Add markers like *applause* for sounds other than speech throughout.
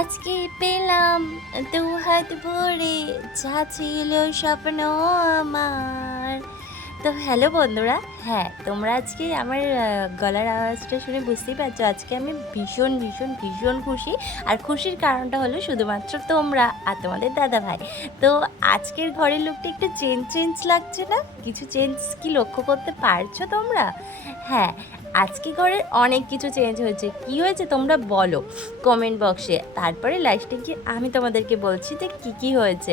আজকে পেলাম দু হাত ভরে, যা ছিল স্বপ্ন আমার। তো হ্যালো বন্ধুরা হ্যাঁ তোমরা আজকে আমার গলার আওয়াজটা শুনে বুঝতেই পারছ, আজকে আমি ভীষণ ভীষণ ভীষণ খুশি। আর খুশির কারণটা হলো শুধুমাত্র তোমরা আর তোমাদের দাদা ভাই তো আজকের ঘরের লোকটা একটু চেঞ্জ চেঞ্জ লাগছে না? কিছু চেঞ্জ কি লক্ষ্য করতে পারছ তোমরা? হ্যাঁ আজকে ঘরের অনেক কিছু চেঞ্জ হয়েছে। কি হয়েছে তোমরা বলো কমেন্ট বক্সে তারপরে লাস্টে গিয়ে আমি তোমাদেরকে বলছি যে কি কি হয়েছে।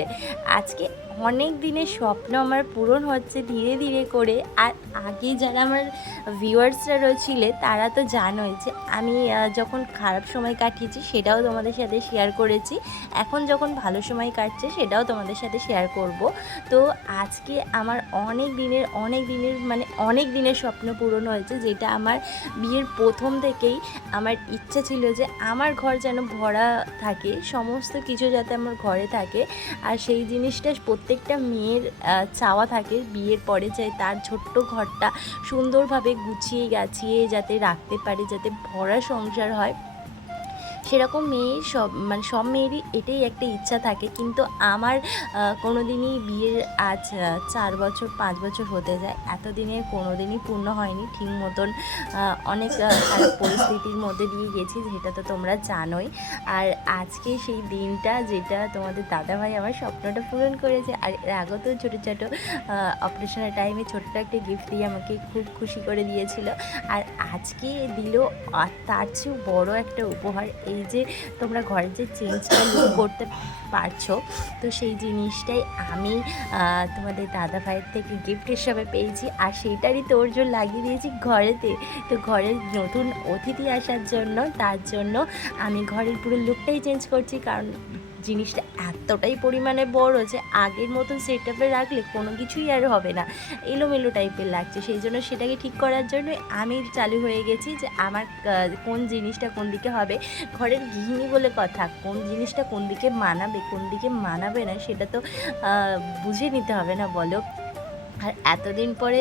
আজকে অনেক দিনের স্বপ্ন আমার পূরণ হচ্ছে ধীরে ধীরে করে। আর আগে যারা আমার ভিউয়ার্সরা রয়েছিলে, তারা তো জানোই যে আমি যখন খারাপ সময় কাটিয়েছি, সেটাও তোমাদের সাথে শেয়ার করেছি। এখন যখন ভালো সময় কাটছে, সেটাও তোমাদের সাথে শেয়ার করব। তো আজকে আমার অনেক দিনের অনেক দিনের মানে অনেক দিনের স্বপ্ন পূরণ হয়েছে, যেটা আমার বিয়ের প্রথম থেকেই আমার ইচ্ছা ছিল যে আমার ঘর যেন ভরা থাকে, সমস্ত কিছু যাতে আমার ঘরে থাকে। আর সেই জিনিসটা প্রত্যেকটা মেয়ের চাওয়া থাকে বিয়ের পরে যে তার ছোট্ট ঘরটা সুন্দরভাবে গুছিয়ে গাছিয়ে যাতে রাখতে পারে, যাতে ভরা সংসার হয়। সেরকম মেয়ের সব মানে সব মেয়েরই এটাই একটা ইচ্ছা থাকে। কিন্তু আমার কোনো দিনই বিয়ের আজ চার বছর, পাঁচ বছর হতে যায়। এতদিনে কোনো দিনই পূর্ণ হয়নি। ঠিক মতন অনেক পরিস্থিতির মধ্যে দিয়ে গেছি, যেটা তো তোমরা জানোই। আর আজকে সেই দিনটা যেটা তোমাদের দাদাভাই আমার স্বপ্নটা পূরণ করেছে। আর এর আগেও তো ছোটো ছোটো অপারেশনের টাইমে ছোট্ট একটা গিফট দিয়ে আমাকে খুব খুশি করে দিয়েছিল। আর আজকে দিল তার চেয়েও বড় একটা উপহার এই যে তোমরা ঘরে যে চেঞ্জটা লুক করতে পারছ, তো সেই জিনিসটাই আমি তোমাদের দাদা ভাইয়ের থেকে গিফট হিসাবে পেয়েছি। আর সেইটারই তোর জোর লাগিয়ে দিয়েছি ঘরেতে। তো ঘরের নতুন অতিথি আসার জন্য, তার জন্য আমি ঘরের পুরো লুকটাই চেঞ্জ করছি। কারণ জিনিসটা এতটাই পরিমাণে বড় যে আগের মতন সেট আপে রাখলে কোনো কিছুই আর হবে না। এলোমেলো টাইপের লাগছে। সেই জন্য সেটাকে ঠিক করার জন্য আমি চালু হয়ে গেছি যে আমার কোন জিনিসটা কোন দিকে হবে। ঘরের গৃহিণী বলে কথা, কোন জিনিসটা কোন দিকে মানাবে, কোন দিকে মানাবে না, সেটা তো বুঝে নিতে হবে না বলো। আর এতদিন পরে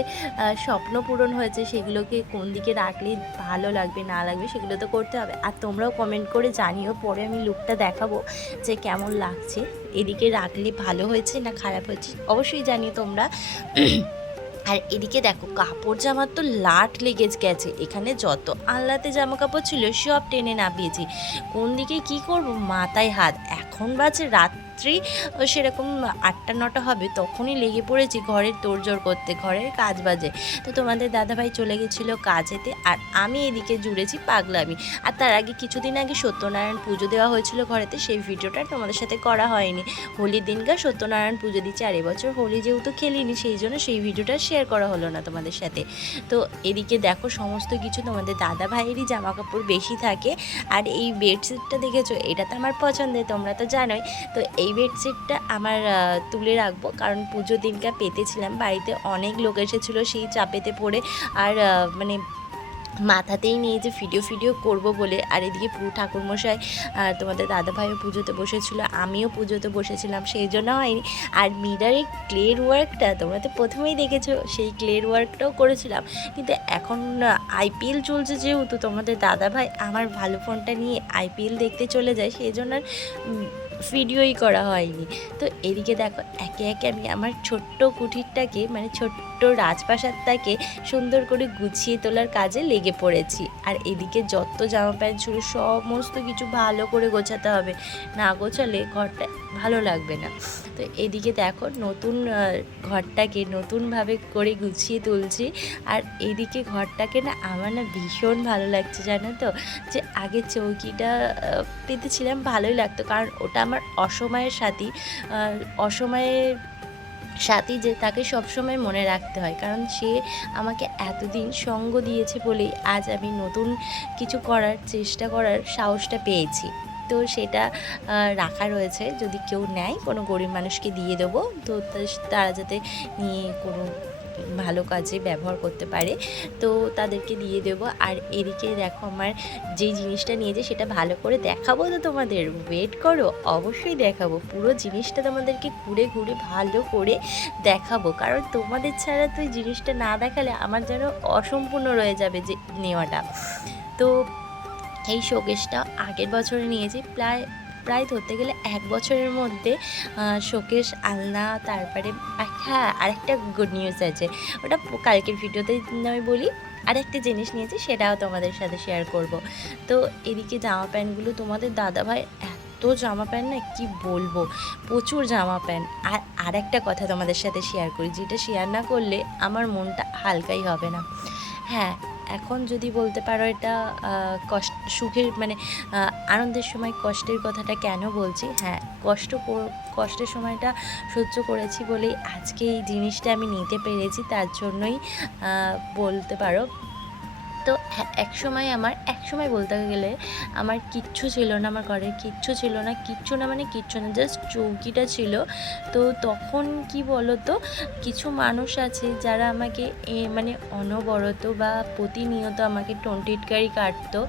স্বপ্ন পূরণ হয়েছে সেগুলোকে কোন দিকে রাখলে ভালো লাগবে, না লাগবে সেগুলো তো করতে হবে। আর তোমরাও কমেন্ট করে জানিও, পরে আমি লুকটা দেখাবো যে কেমন লাগছে। এদিকে রাখলে ভালো হয়েছে না খারাপ হয়েছে, অবশ্যই জানিও তোমরা। *clears throat* আর এদিকে দেখো, কাপড় জামার তো লাট লেগে গেছে। এখানে যত আল্লাতে জামা কাপড় ছিল সব টেনে নামিয়েছি। কোন দিকে কি করব? মাথায় হাত। এখন বাজে রাত্রি সেরকম আটটা, নটা হবে, তখনই লেগে পড়েছি ঘরের তোড়জোড় করতে, ঘরের কাজ বাজে। তো তোমাদের দাদাভাই চলে গেছিল কাজেতে আর আমি এদিকে জুড়েছি পাগলামি। আর তার আগে কিছুদিন আগে সত্যনারায়ণ পুজো দেওয়া হয়েছিল ঘরেতে, সেই ভিডিওটা তোমাদের সাথে করা হয়নি। হোলির দিনকার সত্যনারায়ণ পুজো দিচ্ছি, আর এবছর হোলি যেহেতু খেলিনি, সেই জন্য সেই ভিডিওটা শেয়ার করা হলো না তোমাদের সাথে। তো এদিকে দেখো সমস্ত কিছু, তোমাদের দাদা ভাইয়েরই জামা কাপড় বেশি থাকে, আর এই বেডশিটটা দেখেছ? এটা তো আমার পছন্দের, তোমরা তো জানোই। তো এই বেডশিটটা আমার তুলে রাখব। কারণ পুজো দিনটা পেতেছিলাম, বাড়িতে অনেক লোক এসেছিল সেই চাপেতে পড়ে। আর মানে মাথাতেই নিয়ে যে ভিডিও ফিডিও করব বলে। আর এদিকে পুরো ঠাকুরমশাই তোমাদের দাদাভাইও পুজোতে বসেছিল, আমিও পুজোতে বসেছিলাম, সেই জন্য হয়নি। আর মিরারের ক্লের ওয়ার্কটা, তোমরা তো প্রথমেই দেখেছ, সেই ক্লের ওয়ার্কটাও করেছিলাম। কিন্তু এখন আইপিএল চলছে যেহেতু, তোমাদের দাদাভাই আমার ভালো ফোনটা নিয়ে আইপিএল দেখতে চলে যায়, সেই জন্য ভিডিওই করা হয়নি। তো এদিকে দেখো, একে একে আমি আমার ছোট্ট কুঠিরটাকে মানে ছোট্ট রাজপ্রাসাদটাকে সুন্দর করে গুছিয়ে তোলার কাজে লেগে পড়েছি। আর এদিকে যত জামা প্যান্ট ছিল, সমস্ত কিছু ভালো করে গোছাতে হবে। না গোছালে ঘরটা ভালো লাগবে না। তো এদিকে দেখো নতুন ঘরটাকে নতুনভাবে করে গুছিয়ে তুলছি। আর এদিকে ঘরটাকে না আমার না ভীষণ ভালো লাগছে জানো তো? যে আগে চৌকিটা পেতেছিলাম ভালোই লাগতো। কারণ ওটা আমার অসময়ের সাথী। আহ, অসময়ের সাথী যে তাকে সবসময় মনে রাখতে হয়। কারণ সে আমাকে এতদিন সঙ্গ দিয়েছে বলেই আজ আমি নতুন কিছু করার চেষ্টা করার সাহসটা পেয়েছি। তো সেটা রাখা রয়েছে। যদি কেউ নেয়, কোনো গরিব মানুষকে দিয়ে দেবো। তো তারা যাতে নিয়ে কোনো ভালো কাজে ব্যবহার করতে পারে, তো তাদেরকে দিয়ে দেবো। আর এদিকে দেখো আমার যেই জিনিসটা নিয়েছে, সেটা ভালো করে দেখাবো তো তোমাদের। ওয়েট করো, অবশ্যই দেখাবো। পুরো জিনিসটা তোমাদেরকে ঘুরে ঘুরে ভালো করে দেখাবো। কারণ তোমাদের ছাড়া তো জিনিসটা না দেখালে আমার যেন অসম্পূর্ণ রয়ে যাবে যে, নেওয়াটা। তো এই শোকেসটা আগের বছরে নিয়েছি। প্রায় প্রায় ধরতে গেলে এক বছরের মধ্যে শোকেশ, আলনা, তারপরে হ্যাঁ আরেকটা গুড নিউজ আছে। ওটা কালকের ভিডিওতে আমি বলি। আরেকটা জিনিস নিয়েছি, সেটাও তোমাদের সাথে শেয়ার করব। তো এদিকে জামা প্যান্টগুলো তোমাদের দাদাভাই, এত জামা প্যান্ট না কি বলব? প্রচুর জামা প্যান্ট। আর আরেকটা কথা তোমাদের সাথে শেয়ার করি, যেটা শেয়ার না করলে আমার মনটা হালকাই হবে না। হ্যাঁ এখন যদি বলতে পারো এটা কষ্ট, সুখের মানে আনন্দের সময় কষ্টের কথাটা কেন বলছি? হ্যাঁ কষ্ট কষ্টের সময়টা সহ্য করেছি বলেই আজকে এই জিনিসটা আমি নিতে পেরেছি, তার জন্যই বলতে পারো। তো হ্যাঁ এক সময় আমার, এক সময় বলতে গেলে আমার কিচ্ছু ছিল না আমার ঘরে, কিচ্ছু ছিল না, কিচ্ছু না মানে কিচ্ছু না জাস্ট চৌকিটা ছিল। তো তখন কি বলো তো কিছু মানুষ আছে যারা আমাকে এ মানে অনবরত বা প্রতিনিয়ত আমাকে টোনটিটকারি কাটতো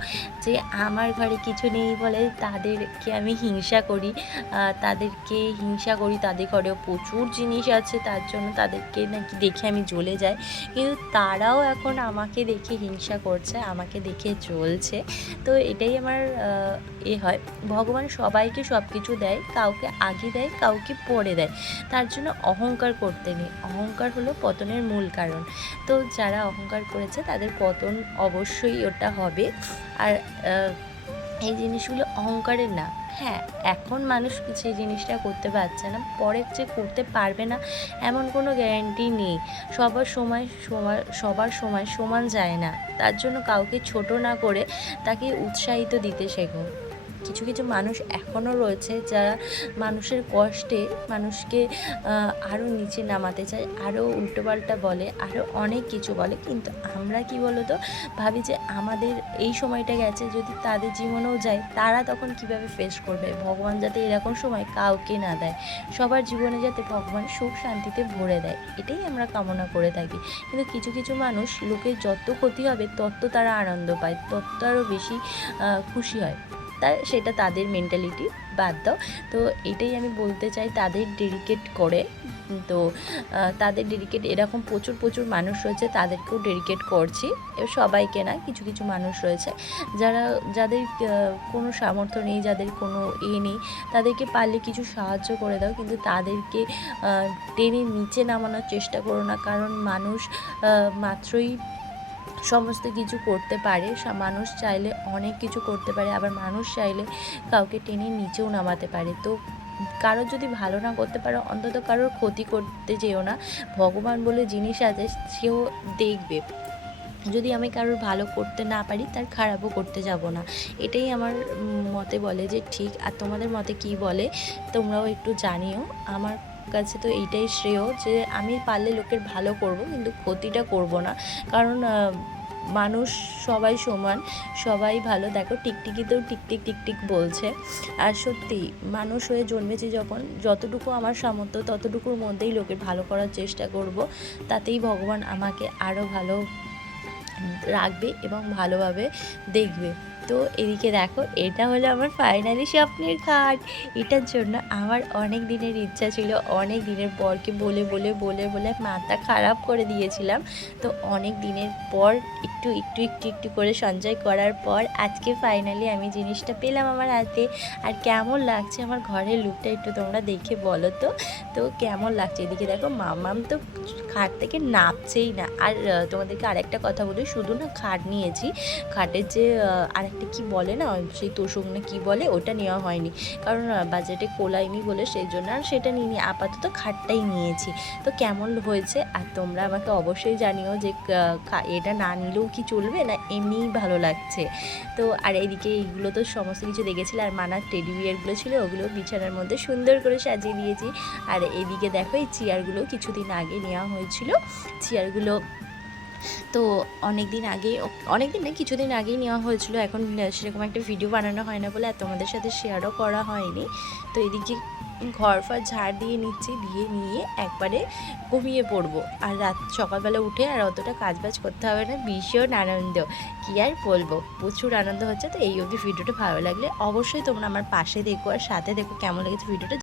যে আমার ঘরে কিছু নেই বলে তাদেরকে আমি হিংসা করি। তাদেরকে হিংসা করি, তাদের ঘরেও প্রচুর জিনিস আছে, তার জন্য তাদেরকে নাকি দেখে আমি জ্বলে যাই। কিন্তু তারাও এখন আমাকে দেখে হিংসা করছে, আমাকে দেখে চলছে তো এটাই আমার এ হয়। ভগবান সবাইকে সব কিছু দেয়, কাউকে আগে দেয়, কাউকে পরে দেয়। তার জন্য অহংকার করতে নেই। অহংকার হলো পতনের মূল কারণ। তো যারা অহংকার করেছে, তাদের পতন অবশ্যই ওটা হবে। আর এই জিনিসগুলো অহংকারের না। হ্যাঁ এখন মানুষ সেই জিনিসটা করতে পারছে না পরে যে করতে পারবে না, এমন কোনো গ্যারান্টি নেই। সবার সময় সবার সময় সমান যায় না। তার জন্য কাউকে ছোট না করে তাকে উৎসাহিত দিতে শেখো। কিছু কিছু মানুষ এখনও রয়েছে যারা মানুষের কষ্টে মানুষকে আরও নিচে নামাতে চায় আরও উল্টোপাল্টা বলে আরও অনেক কিছু বলে। কিন্তু আমরা কি বলো তো ভাবি যে আমাদের এই সময়টা গেছে, যদি তাদের জীবনেও যায়, তারা তখন কীভাবে ফেস করবে? ভগবান যাতে এরকম সময় কাউকে না দেয়। সবার জীবনে যাতে ভগবান সুখ শান্তিতে ভরে দেয়, এটাই আমরা কামনা করে থাকি। কিন্তু কিছু কিছু মানুষ লোকের যত ক্ষতি হবে, তত তারা আনন্দ পায়, তত আরও বেশি খুশি হয়। তাই সেটা তাদের মেন্টালিটি বাদ দাও। তো এটাই আমি বলতে চাই, তাদের ডেডিকেট করে। তো তাদের ডেডিকেট এরকম প্রচুর প্রচুর মানুষ রয়েছে, তাদেরকেও ডেডিকেট করছি। সবাইকে না, কিছু কিছু মানুষ রয়েছে, যারা, যাদের কোনো সামর্থ্য নেই, যাদের কোনো এ নেই, তাদেরকে পারলে কিছু সাহায্য করে দাও, কিন্তু তাদেরকে টেনে নিচে নামানোর চেষ্টা করো না, কারণ মানুষ মাত্রই সমস্ত কিছু করতে পারে। মানুষ চাইলে অনেক কিছু করতে পারে, আবার মানুষ চাইলে কাউকে টেনে নিচেও নামাতে পারে। তো কারোর যদি ভালো না করতে পারো, অন্তত কারোর ক্ষতি করতে যেও না। ভগবান বলে জিনিস আছে, সেও দেখবে। যদি আমি কারোর ভালো করতে না পারি, তার খারাপও করতে যাব না। এটাই আমার মতে বলে যে, ঠিক, আর তোমাদের মতে কি বলে, তোমরাও একটু জানিও। আমার কাছে তো এইটাই শ্রেয় যে আমি পারলে লোকের ভালো করব, কিন্তু ক্ষতিটা করব না। কারণ মানুষ সবাই সমান, সবাই ভালো। দেখো, টিকটিকিতেও টিকটিক টিকটিক বলছে। আর সত্যি, মানুষ হয়ে জন্মেছি যখন, যতটুকু আমার সামর্থ্য, ততটুকুর মধ্যেই লোকের ভালো করার চেষ্টা করব। তাতেই ভগবান আমাকে আরও ভালো রাখবে এবং ভালোভাবে দেখবে। তো এদিকে দেখো, এটা হলো আমার ফাইনালি স্বপ্নের খাট এটার জন্য আমার অনেক দিনের ইচ্ছা ছিল, অনেক দিনের পরকে বলে বলে বলে বলে মাথা খারাপ করে দিয়েছিলাম। তো অনেক দিনের পর একটু একটু একটু একটু করে সঞ্চয় করার পর আজকে ফাইনালি আমি জিনিসটা পেলাম আমার হাতে। আর কেমন লাগছে আমার ঘরের লুকটা একটু তোমরা দেখে বলো তো। তো কেমন লাগছে? এদিকে দেখো, মামাম তো খাট থেকে নাপছেই না। আর তোমাদেরকে আরেকটা কথা বলি, শুধু না খাট নিয়েছি। খাটের যে আরেকটা কি বলে না সেই তোষক না কী বলে, ওটা নেওয়া হয়নি। কারণ বাজেটে কোলাইনি বলে সেই জন্য আর সেটা নিয়ে আপাতত খাটটাই নিয়েছি। তো কেমন হয়েছে? আর তোমরা আমাকে অবশ্যই জানিও যে এটা না নিলেও কি চলবে না এমনিই ভালো লাগছে। তো, আর এদিকে এইগুলো তো সমস্ত কিছু দেখেছিলে, আর মানার টেডি বিয়ারগুলো ছিল, ওগুলো বিছানার মধ্যে সুন্দর করে সাজিয়ে দিয়েছি। আর এদিকে দেখো, এই চেয়ারগুলো কিছুদিন আগে নেওয়া হয়েছিল চেয়ারগুলো। তো অনেক দিন আগে অনেক দিন না, কিছুদিন আগেই নেওয়া হয়েছিল। এখন সেরকম একটা ভিডিও বানানো হয় না বলে তোমাদের সাথে শেয়ারও করা হয়নি। তো এদিকে ঘর ফর ঝাড় দিয়ে নিচ্ছি, দিয়ে নিয়ে একবারে ঘুমিয়ে পড়ব। আর রাত, সকালবেলা উঠে আর অতটা কাজ বাজ করতে হবে না, ভীষণ আনন্দ। কী আর বলব, প্রচুর আনন্দ হচ্ছে। তো এই অবধি ভিডিওটা ভালো লাগলে অবশ্যই তোমরা আমার পাশে দেখো আর সাথে দেখো কেমন লেগেছে ভিডিওটা